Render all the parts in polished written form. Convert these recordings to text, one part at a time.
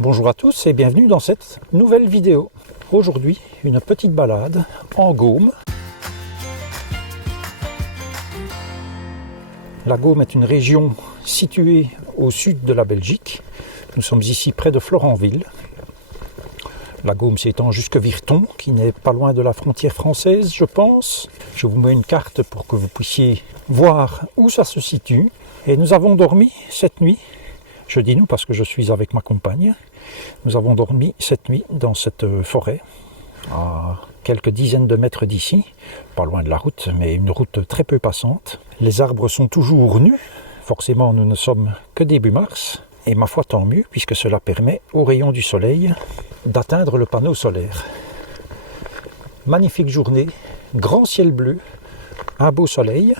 Bonjour à tous et bienvenue dans cette nouvelle vidéo. Aujourd'hui, une petite balade en Gaume. La Gaume est une région située au sud de la Belgique. Nous sommes ici près de Florenville. La Gaume s'étend jusque Virton, qui n'est pas loin de la frontière française, je pense. Je vous mets une carte pour que vous puissiez voir où ça se situe. Et nous avons dormi cette nuit. Je dis nous parce que je suis avec ma compagne. Nous avons dormi cette nuit dans cette forêt, à quelques dizaines de mètres d'ici, pas loin de la route, mais une route très peu passante. Les arbres sont toujours nus, forcément nous ne sommes que début mars, et ma foi tant mieux, puisque cela permet aux rayons du soleil d'atteindre le panneau solaire. Magnifique journée, grand ciel bleu, un beau soleil,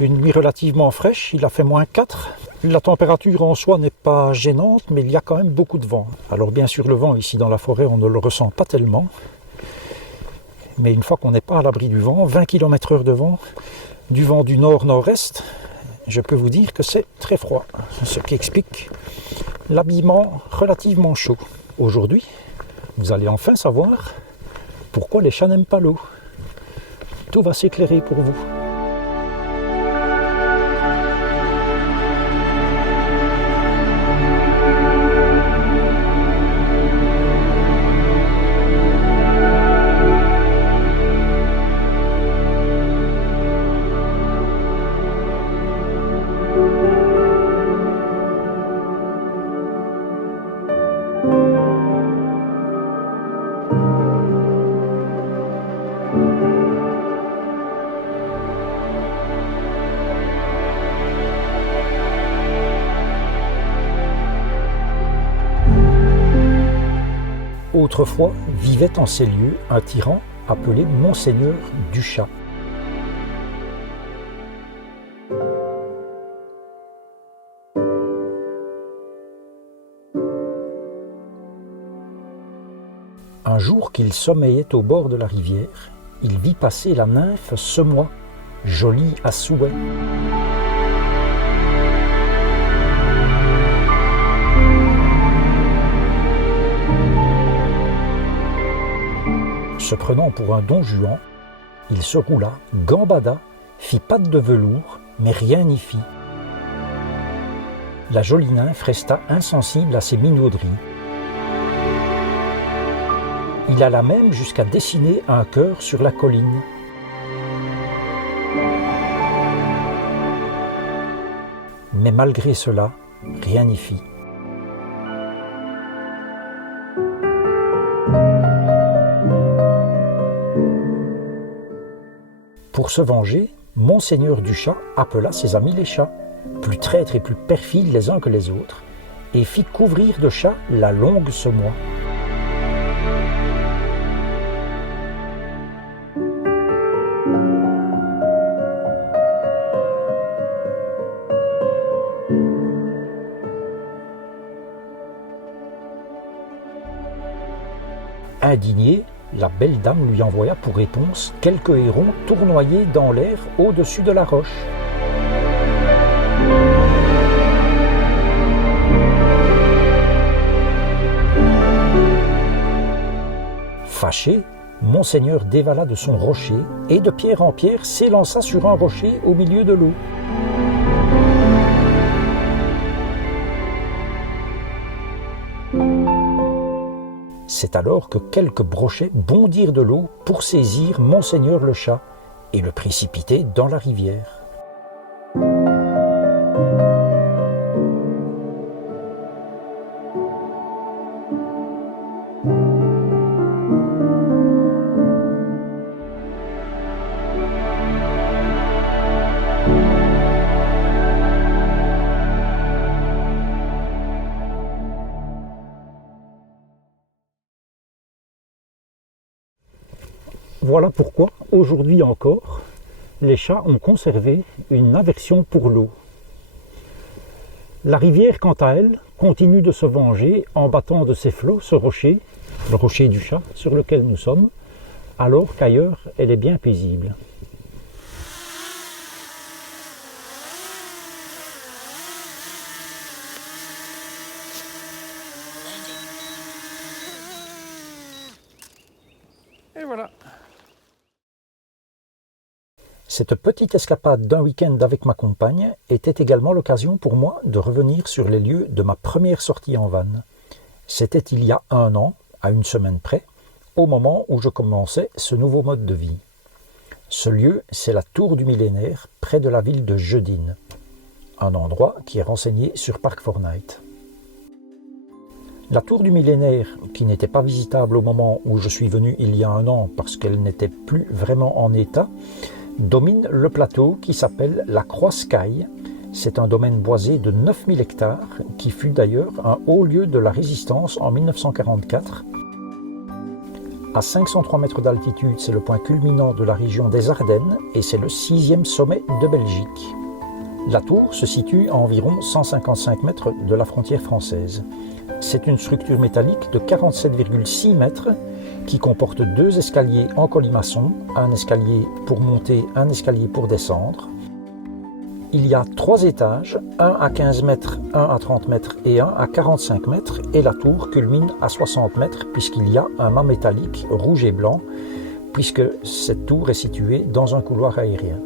une nuit relativement fraîche, il a fait -4. La température en soi n'est pas gênante, mais il y a quand même beaucoup de vent. Alors bien sûr le vent ici dans la forêt, on ne le ressent pas tellement. Mais une fois qu'on n'est pas à l'abri du vent, 20 km/h de vent, du vent du nord-nord-est, je peux vous dire que c'est très froid. Ce qui explique l'habillement relativement chaud. Aujourd'hui, vous allez enfin savoir pourquoi les chats n'aiment pas l'eau. Tout va s'éclairer pour vous. Autrefois vivait en ces lieux un tyran appelé Monseigneur du Chat. Un jour qu'il sommeillait au bord de la rivière, il vit passer la nymphe Semois, jolie à souhait. Se prenant pour un don Juan, il se roula, gambada, fit patte de velours, mais rien n'y fit. La jolie nymphe resta insensible à ses minauderies. Il alla même jusqu'à dessiner un cœur sur la colline. Mais malgré cela, rien n'y fit. Pour se venger, Monseigneur du Chat appela ses amis les chats, plus traîtres et plus perfides les uns que les autres, et fit couvrir de chats la longue Semois. Indignée, la belle dame lui envoya pour réponse quelques hérons tournoyés dans l'air au-dessus de la roche. Fâché, Monseigneur dévala de son rocher et de pierre en pierre s'élança sur un rocher au milieu de l'eau. C'est alors que quelques brochets bondirent de l'eau pour saisir Monseigneur le Chat et le précipiter dans la rivière. Voilà pourquoi, aujourd'hui encore, les chats ont conservé une aversion pour l'eau. La rivière, quant à elle, continue de se venger en battant de ses flots ce rocher, le rocher du Chat sur lequel nous sommes, alors qu'ailleurs elle est bien paisible. Et voilà. Cette petite escapade d'un week-end avec ma compagne était également l'occasion pour moi de revenir sur les lieux de ma première sortie en van. C'était il y a 1 an, à 1 semaine près, au moment où je commençais ce nouveau mode de vie. Ce lieu, c'est la Tour du Millénaire, près de la ville de Jeudine, un endroit qui est renseigné sur Park4Night. La Tour du Millénaire, qui n'était pas visitable au moment où je suis venu il y a 1 an parce qu'elle n'était plus vraiment en état, domine le plateau qui s'appelle la Croix-Sky. C'est un domaine boisé de 9000 hectares qui fut d'ailleurs un haut lieu de la résistance en 1944. À 503 mètres d'altitude, c'est le point culminant de la région des Ardennes et c'est le 6e sommet de Belgique. La tour se situe à environ 155 mètres de la frontière française. C'est une structure métallique de 47,6 mètres qui comporte 2 escaliers en colimaçon, un escalier pour monter, un escalier pour descendre. Il y a 3 étages, un à 15 mètres, un à 30 mètres et un à 45 mètres, et la tour culmine à 60 mètres puisqu'il y a un mât métallique rouge et blanc, puisque cette tour est située dans un couloir aérien.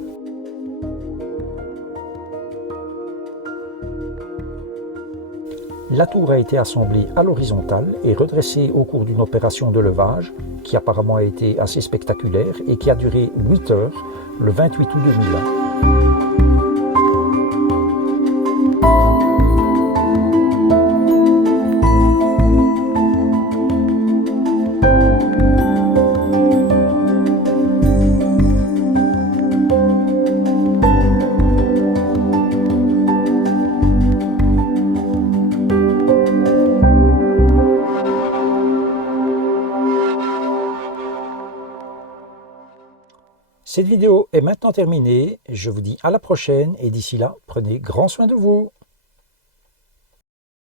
La tour a été assemblée à l'horizontale et redressée au cours d'une opération de levage qui apparemment a été assez spectaculaire et qui a duré 8 heures le 28 août 2001. Cette vidéo est maintenant terminée, je vous dis à la prochaine et d'ici là, prenez grand soin de vous.